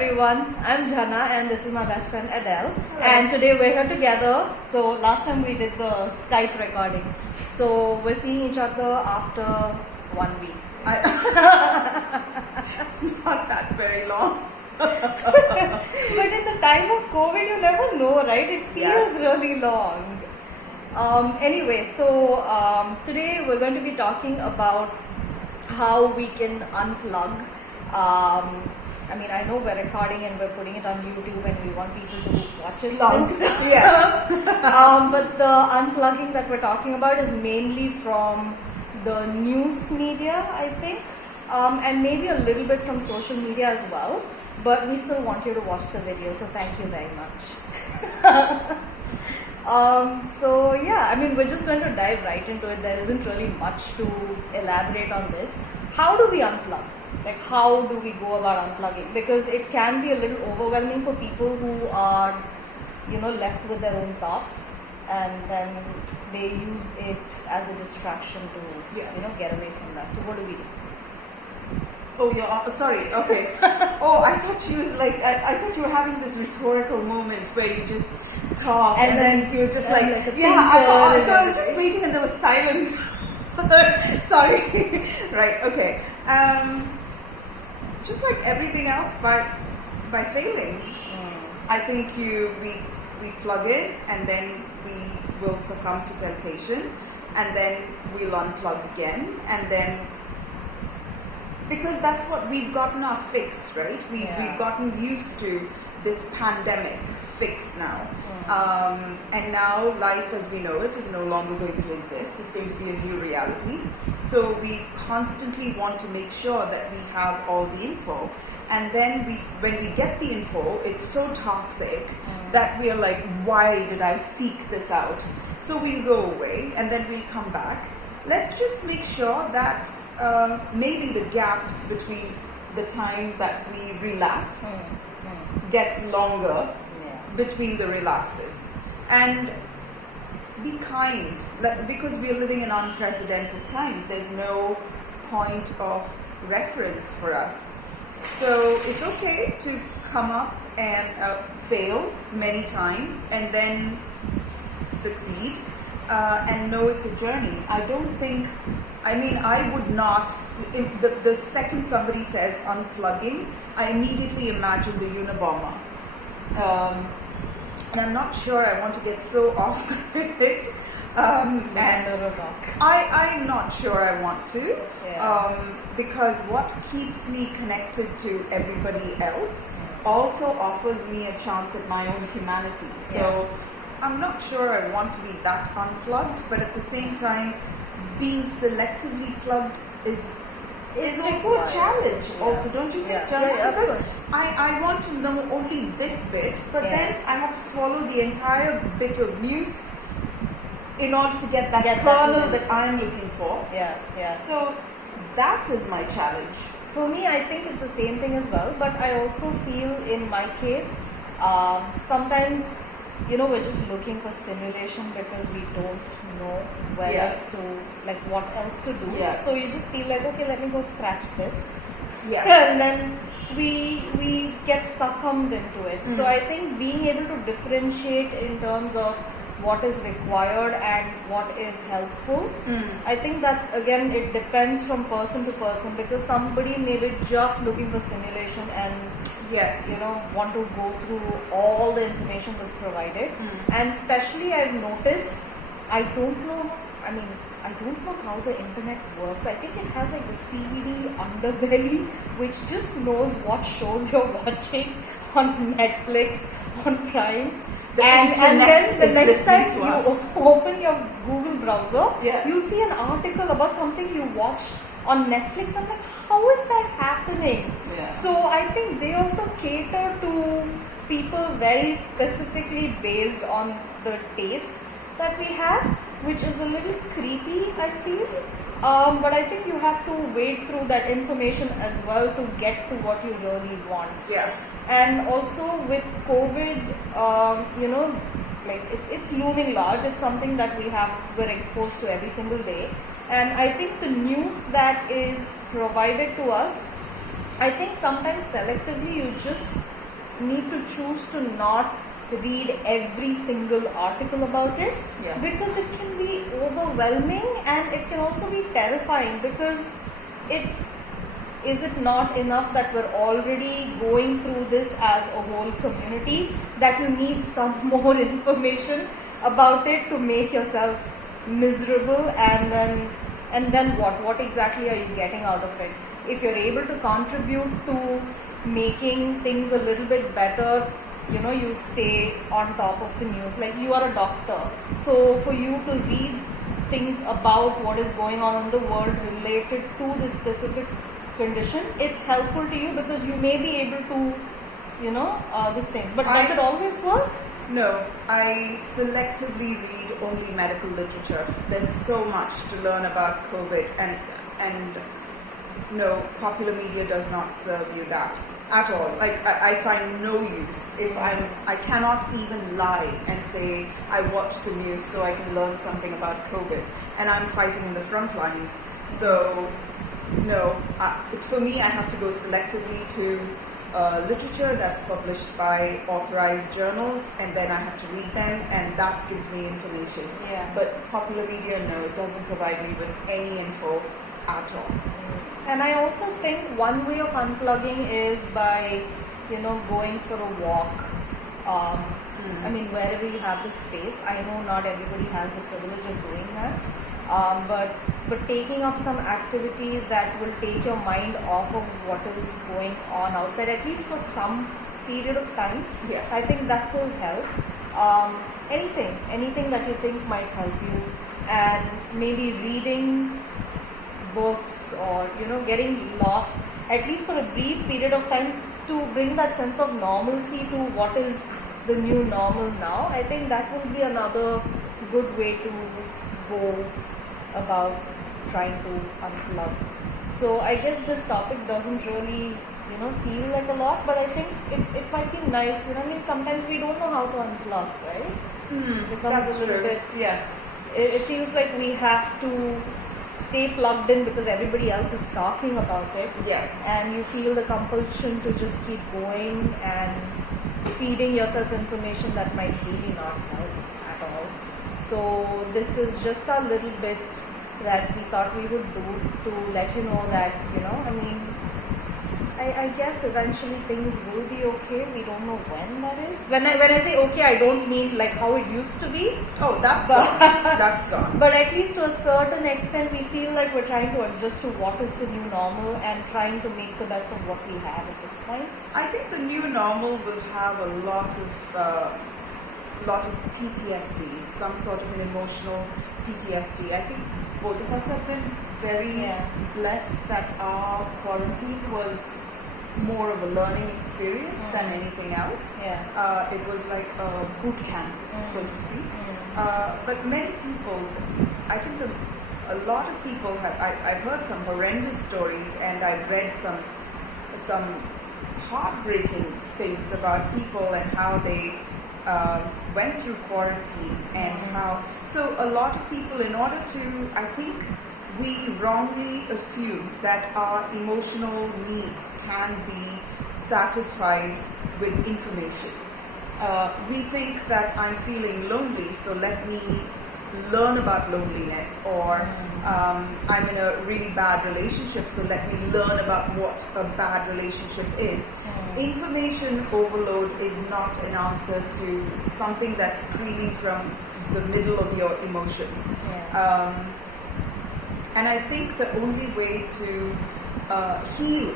everyone, I'm Jana and this is my best friend Edel. And today we're here together. So last time we did the Skype recording. So we're seeing each other after 1 week. It's not that very long. But in the time of COVID, you never know, right? It feels really long. Anyway, so today we're going to be talking about how we can unplug. I know we're recording and we're putting it on YouTube and we want people to watch it. Yes. But the unplugging that we're talking about is mainly from the news media, I think, and maybe a little bit from social media as well. But we still want you to watch the video, so thank you very much. We're just going to dive right into it. There isn't really much to elaborate on this. How do we unplug? Like, how do we go about unplugging? Because it can be a little overwhelming for people who are, left with their own thoughts, and then they use it as a distraction to, get away from that. So what do we do? Oh, you're sorry. Okay. Oh, I thought she was like. I thought you were having this rhetorical moment where you just talk and then you were just like yeah. So I was just waiting and there was silence. Sorry. Right. Okay. Just like everything else, by failing, I think we plug in and then we will succumb to temptation, and then we'll unplug again, and then. Because that's what we've gotten our fix, right? We've gotten used to this pandemic fix now. And now life as we know it is no longer going to exist. It's going to be a new reality. So we constantly want to make sure that we have all the info. And then when we get the info, it's so toxic that we are like, why did I seek this out? So we'll go away and then we'll come back. Let's just make sure that maybe the gaps between the time that we relax gets longer between the relaxes. And be kind, because we are living in unprecedented times. There's no point of reference for us. So it's okay to come up and fail many times and then succeed. And know it's a journey. I would not, the second somebody says unplugging, I immediately imagine the Unabomber. And I'm not sure I want to get so off grid. I'm not sure I want to. Because what keeps me connected to everybody else also offers me a chance at my own humanity. So I'm not sure I want to be that unplugged, but at the same time, being selectively plugged is also a challenge. Also, don't you think, Jana? Because I want to know only this bit, but then I have to swallow the entire bit of news in order to get that kernel that I'm looking for. So that is my challenge. For me, I think it's the same thing as well, but I also feel in my case, sometimes we're just looking for stimulation because we don't know where else to, what else to do. So you just feel like, okay, let me go scratch this. And then we get succumbed into it. So I think being able to differentiate in terms of what is required and what is helpful, I think that again it depends from person to person, because somebody may be just looking for stimulation and want to go through all the information that's provided. And especially I've noticed, I don't know how the internet works. I think it has like the CBD underbelly which just knows what shows you're watching on Netflix, on Prime. And then the next time you open your Google browser, you see an article about something you watched on Netflix. I'm like, how is that happening? So I think they also cater to people very specifically based on the taste that we have, which is a little creepy, I feel. But I think you have to wade through that information as well to get to what you really want. And also with COVID, it's looming large. It's something that we're exposed to every single day. And I think the news that is provided to us I think sometimes selectively you just need to choose to not read every single article about it, Yes. because it can be overwhelming and it can also be terrifying, because is it not enough that we're already going through this as a whole community, that you need some more information about it to make yourself miserable, and then what exactly are you getting out of it? If you're able to contribute to making things a little bit better, you stay on top of the news. Like, you are a doctor, so for you to read things about what is going on in the world related to this specific condition, it's helpful to you because you may be able to this thing. But does it always work? No, I selectively read only medical literature. There's so much to learn about COVID, and no, popular media does not serve you that at all. Like, I find no use. If I cannot even lie and say I watch the news so I can learn something about COVID, and I'm fighting in the front lines. So no, for me, I have to go selectively to literature that's published by authorized journals, and then I have to read them, and that gives me information. Yeah. But popular media, no, it doesn't provide me with any info at all. And I also think one way of unplugging is by, going for a walk. I mean, wherever you have the space. I know not everybody has the privilege of doing that. But taking up some activity that will take your mind off of what is going on outside, at least for some period of time. Yes. I think that will help. Anything that you think might help you, and maybe reading books, or getting lost at least for a brief period of time, to bring that sense of normalcy to what is the new normal now. I think that will be another good way to go about trying to unplug. So I guess this topic doesn't really feel like a lot, but I think it might be nice. I mean, sometimes we don't know how to unplug, right? It becomes That's a little true. bit, Yes. it feels like we have to stay plugged in because everybody else is talking about it. Yes. And you feel the compulsion to just keep going and feeding yourself information that might really not help at all. So this is just a little bit that we thought we would do to let you know that, I guess eventually things will be okay. We don't know when that is. When I say okay, I don't mean like how it used to be. Oh, that's gone. That's gone. But at least to a certain extent, we feel like we're trying to adjust to what is the new normal and trying to make the best of what we have at this point. I think the new normal will have a lot of PTSD, some sort of an emotional PTSD. I think both of us have been very blessed that our quarantine was more of a learning experience than anything else. Yeah. It was like a boot camp, so to speak. But many people, I think a lot of people I've heard some horrendous stories, and I've read some heartbreaking things about people and how they went through quarantine, and so a lot of people, in order to, I think we wrongly assume that our emotional needs can be satisfied with information. We think that I'm feeling lonely, so let me learn about loneliness, or I'm in a really bad relationship, so let me learn about what a bad relationship is. Information overload is not an answer to something that's screaming from the middle of your emotions. And I think the only way to heal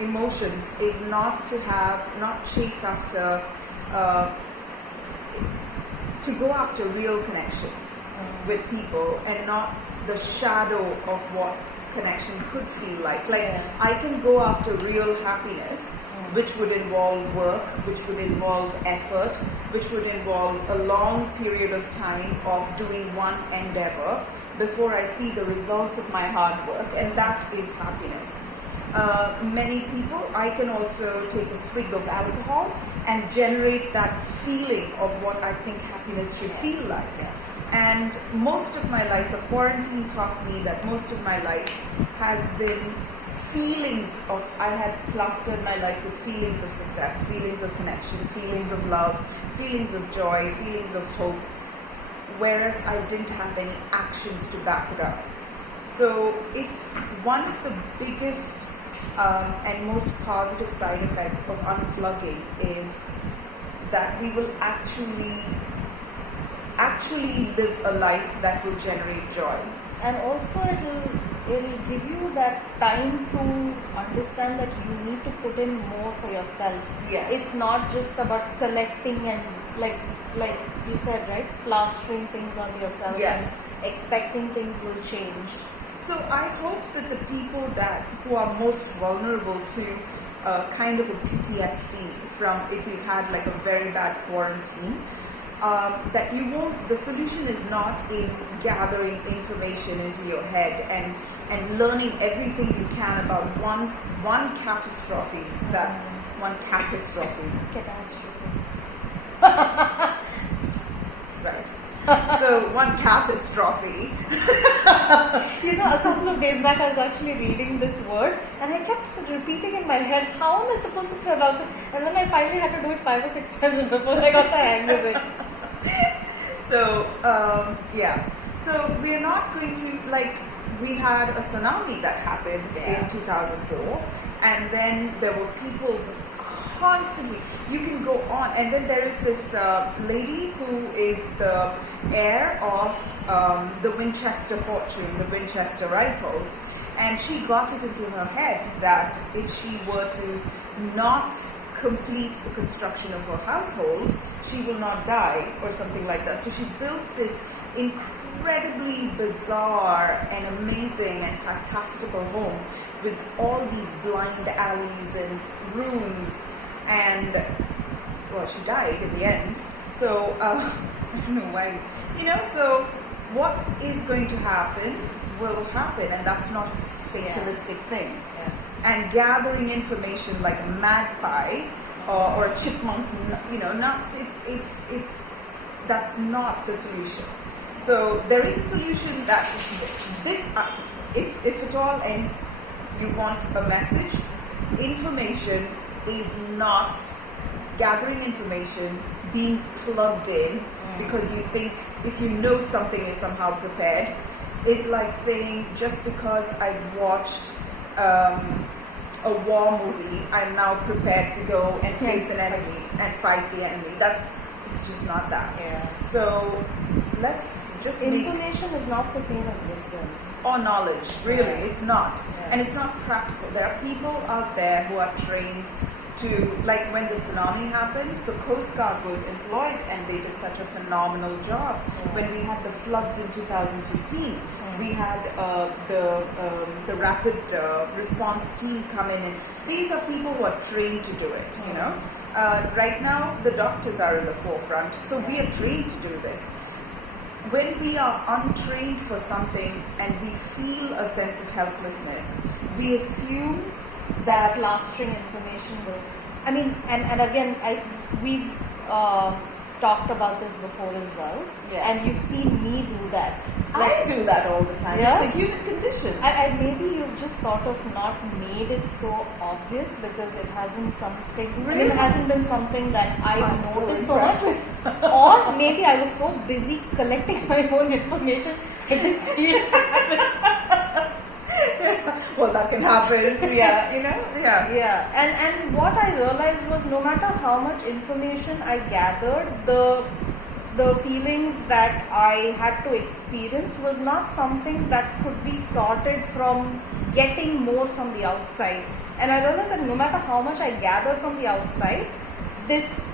emotions is not chase after, to go after real connection with people, and not the shadow of what connection could feel like. I can go after real happiness, which would involve work, which would involve effort, which would involve a long period of time of doing one endeavor before I see the results of my hard work, and that is happiness. Many people, I can also take a swig of alcohol and generate that feeling of what I think happiness should feel like. And most of my life, the quarantine taught me that most of my life has been I had plastered my life with feelings of success, feelings of connection, feelings of love, feelings of joy, feelings of hope, whereas I didn't have any actions to back it up. So if one of the biggest and most positive side effects of unplugging is that we will actually live a life that will generate joy. And also it'll give you that time to understand that you need to put in more for yourself. Yes. It's not just about collecting and like you said, right? Plastering things on yourself. Yes. And expecting things will change. So I hope that the people who are most vulnerable to kind of a PTSD from if you've had like a very bad quarantine, that you won't. The solution is not in gathering information into your head and learning everything you can about one catastrophe. Right. So one catastrophe. You know, a couple of days back I was actually reading this word and I kept repeating in my head, how am I supposed to pronounce it? And then I finally had to do it 5 or 6 times before I got the hang of it. So, So we're not going to, we had a tsunami that happened in 2004, and then there were people constantly, you can go on, and then there is this lady who is the heir of the Winchester fortune, the Winchester rifles, and she got it into her head that if she were to not complete the construction of her household, she will not die or something like that. So she built this incredibly bizarre and amazing and fantastical home with all these blind alleys and rooms, and well, she died in the end. So I don't know why, so what is going to happen will happen, and that's not a fatalistic thing. Yeah. And gathering information like a magpie or a chipmunk, nuts. That's not the solution. So there is a solution that this, if at all, and you want a message, information is not gathering information, being plugged in because you think if you know something is somehow prepared, is like saying just because I watched a war movie, I'm now prepared to go and face an enemy and fight the enemy. It's just not that. Yeah. So let's just information is not the same as wisdom or knowledge. Really, it's not, Yeah. and it's not practical. There are people out there who are trained to, like when the tsunami happened, the Coast Guard was employed and they did such a phenomenal job. When we had the floods in 2015, we had the rapid response team come in, and these are people who are trained to do it. Right now the doctors are in the forefront, so we are trained to do this. When we are untrained for something and we feel a sense of helplessness, we assume that plastering information will. I mean, and again, we've talked about this before as well. Yes. And you've seen me do that. I do that all the time. Yeah? It's a human condition. I maybe you've just sort of not made it so obvious because it hasn't it hasn't been something that I noticed so much. Or maybe I was so busy collecting my own information, I didn't see it happen. Well, that can happen. Yeah. Yeah. And what I realized was no matter how much information I gathered, the feelings that I had to experience was not something that could be sorted from getting more from the outside. And I realized that no matter how much I gathered from the outside,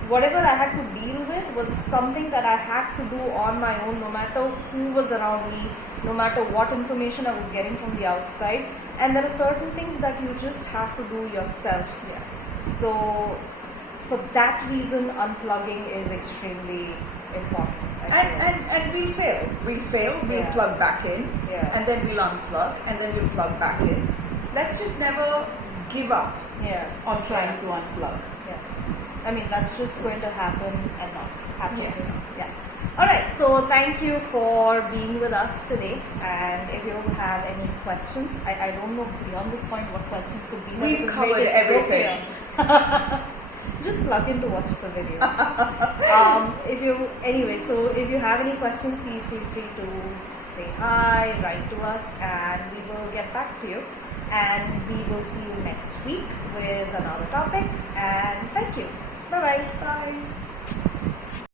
whatever I had to deal with was something that I had to do on my own, no matter who was around me, no matter what information I was getting from the outside. And there are certain things that you just have to do yourself. Yes. So for that reason, unplugging is extremely important. And we fail. We'll plug back in, and then we'll unplug, and then we'll plug back in. Let's just never give up on trying to unplug. Yeah. I mean, that's just going to happen and not happen. Yes. Yeah. Alright, so thank you for being with us today. And if you have any questions, I don't know beyond this point what questions could be. but We've this has covered made it so everything. clear. Just plug in to watch the video. If you have any questions, please feel free to say hi, write to us, and we will get back to you. And we will see you next week with another topic. And thank you. Bye-bye. Bye.